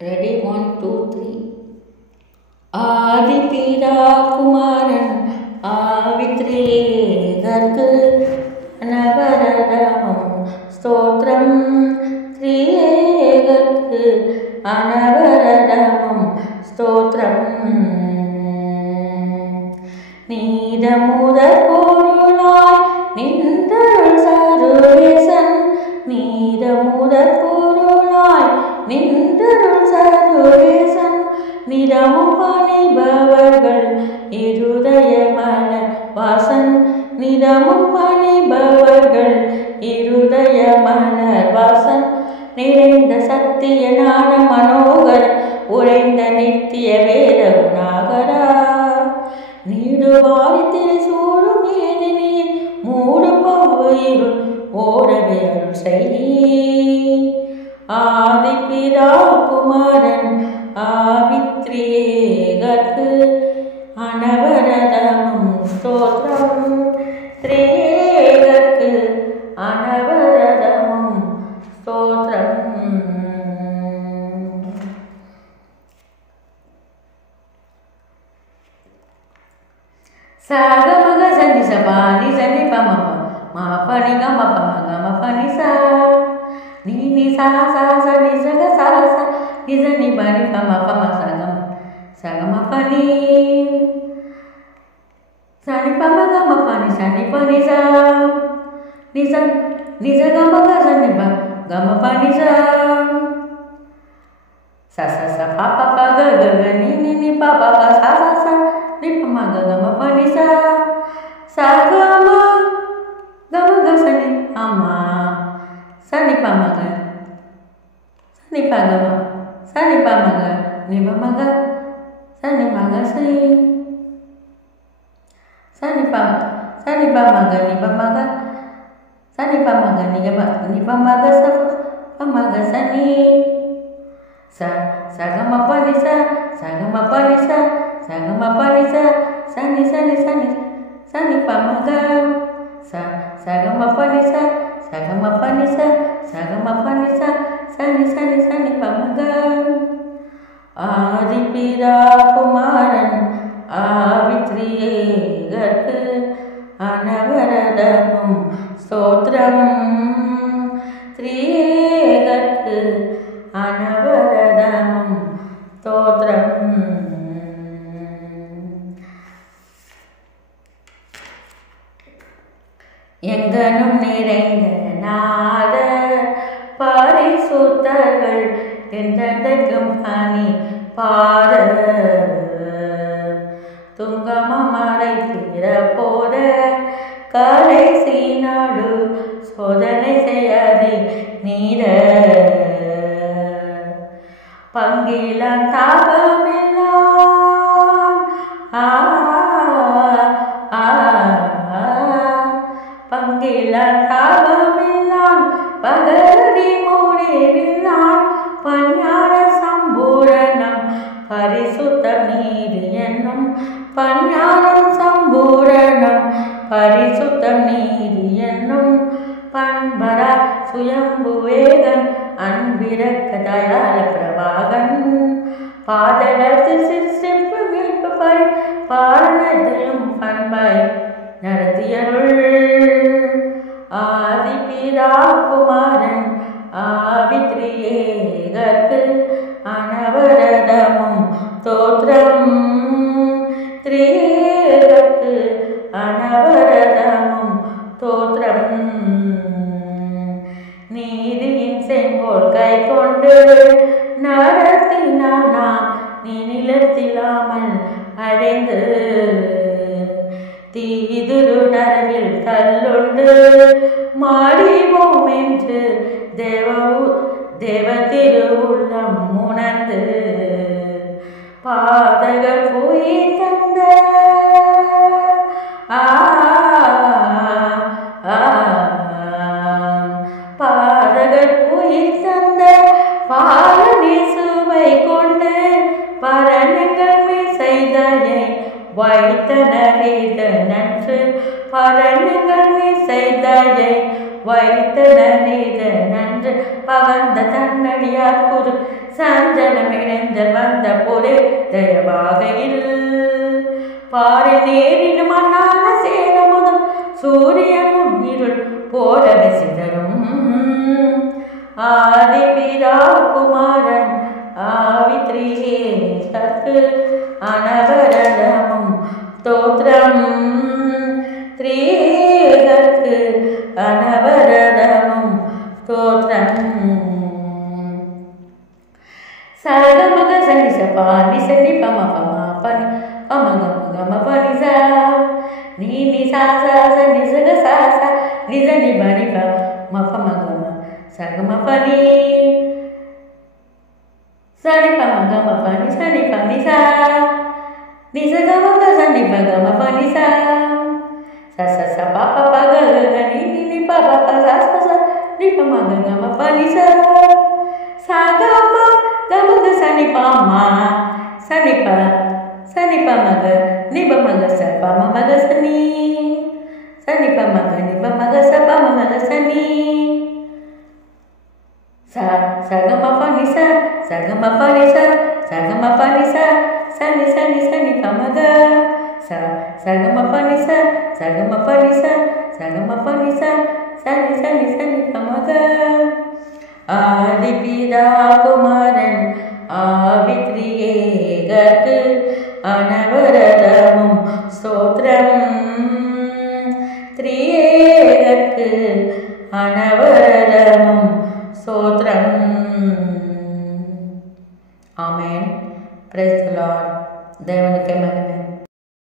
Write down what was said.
Ready? 1, 2, 3. ஆதிபிதா குமாரன் ஆவித்ரேகர்க்கு அனவரதமும் ஸ்தோத்திரம். திரியேகர்க்கு அனவரதமும் ஸ்தோத்திரம். நீதமுதற் பொருளாய் நின்றருள் சர்வேசன். நீதமுதற் பொருளாய் நின்றருள் சர்வேசன். நிதமும் பணிபவர்கள் இருதய மலர் வாசன். நிதமும் பணிபவர்கள் இருதய மலர் வாசன். நிறைந்த சத்திய ஞான மனோகர உறைந்த நித்திய வேத குணாகரா. நீடுவாரி திரை சூழும் ஏதினில் மூடு பாவையிருள் ஓடவே அருள் செய். ஆதிபிதா குமாரன் ஆவித்ரேகர்க்கு அனவரதமும் ஸ்தோத்திரம். திரியேகர்க்கு அனவரதமும் ஸ்தோத்திரம். சாகமக சனி சபானி சனி பமப மபனி கமபம கமபனி சா. நீ சா சா சனி சக சா சா நிசனி பனி பம பம சகம் சகம பனி சனி பம கம பனி சனி பனி சா. நிச நிச கம க சனி ப கம பனி சா. ச ச ச ப ப ப க க க நி நி நி ப ப ப ச ச ச நி ப ம க கம பனி சா. ச கம கம க சனி அம்மா சனி ப ம க சனி ப க ம சனி ப ம க நி ப ம க சனி ம க சை. சனி ப ம க நி ப ம க சனி ப ம க நி க ம நி ப ம க ச ப ம க சனி. ச ச க ம ப நி ச ச க ம ப நி ச ச க ம ப நி ச சனி சனி சனி சனி ப ம க ச ச க ம ப நி ச ச க ம ப நி ச ச க ம ப நி ச சனி சனி சனி ப ம க. ஆதிபிதா குமாரன் ஆவித்ரேகர்க்கு அனவரதமும் ஸ்தோத்திரம். திரியேகர்க்கு அனவரதமும் ஸ்தோத்திரம். எங்கனும் நிறைந்த நாத பரிசுத்தர்கள் என்றென்றைக்கும் பணி பாத. துங்கமரை தீர போத கடைசி நாடு சோதனை செய்யாதி நீர. பங்கிலம் தாபமெல்லாம் பங்கிலம் தாபமெல்லாம் பகரடி மூடிவில்லான். பஞ்ஞான சம்பூரணம் பரிசுத்தம் நீதி என்னும். பஞ்ஞானம் சம்பூரணம் பரிசுத்தம் நீதி என்னும். பண்பரா சுயம்புவேகன் அன்பிறக்க தயார பிரபாகன். பாதளத்தில் சிற்சிப்பு மீட்பு பரி பாரணத்திலும் பண்பாய் நடத்தியருள். ஆதிபிதா குமாரன் ஆவித்ரேகர்க்கு அனவரதமும் ஸ்தோத்திரம். திரியேகர்க்கு அனவரதமும் ஸ்தோத்திரம். நீதியின் செங்கோல் கை கொண்டு நடத்தினான் நாம் நீ நிலத்திலாமல் அடைந்து. தீதுரு நரவில் தள்ளுண்டு மாடிவோம் என்று தேவ திருவுள்ளம் உணர்ந்து. பாதகர் போய் தந்த பாதகர் போய் தந்த பாலனி சுவை கொண்டு பரணங்கள் மீசைதயை வைத்தனரித நன்று. பரணங்கள் மீசைதயை வைத்தனரித நன்று. பவந்த தன்னடியார் புது சஞ்சலம் இணைந்த வந்த பொருள் தயவாகையில் பாறை நேரிடும் மண்ணான சேரமுதம் சூரியனும் இருள் போலவே சிதறும் ஆதி பிதா குமாரன் ஆவித்ரியே சத்து அனவரதமும் ஸ்தோத்ரம் த்ரீகற்கு அனவரதமும் ஸ்தோத்ரம் சகமக சனி சபா நிசனி பம பம பனி பம கம பனி சா நீ நி சா சா ச நி சக சா சா நி ச நி பனி ப ம பம கம சகம பனி சனி பம கம பனி சனி பனி சா நி ச கம க சனி ப கம பனி சா ச ச ச ப ப ப க க க நி நி நி ப ப ப ச ச ச நி ப ம க கம பனி சா சா கம கம க சனி ப ம சனி ப சனி ப ம க நி ப ம க ச ப ம ம க சனி சனி ப ம க நி ப ம க ச ப ம ம க சனி ச ச க ம ப நி ச ச க ம ப நி ச ச க ம ப நி ச சனி சனி சனி ப ம க ச ச க ம ப நி ச ச க ம ப நி ச ச க ம ப நி ச சனி சனி சனி ப ம க ஆதி பிதா குமாரன் ஆவித்ரியே கர்க்கு அனவரதமும் ஸ்தோத்ரம்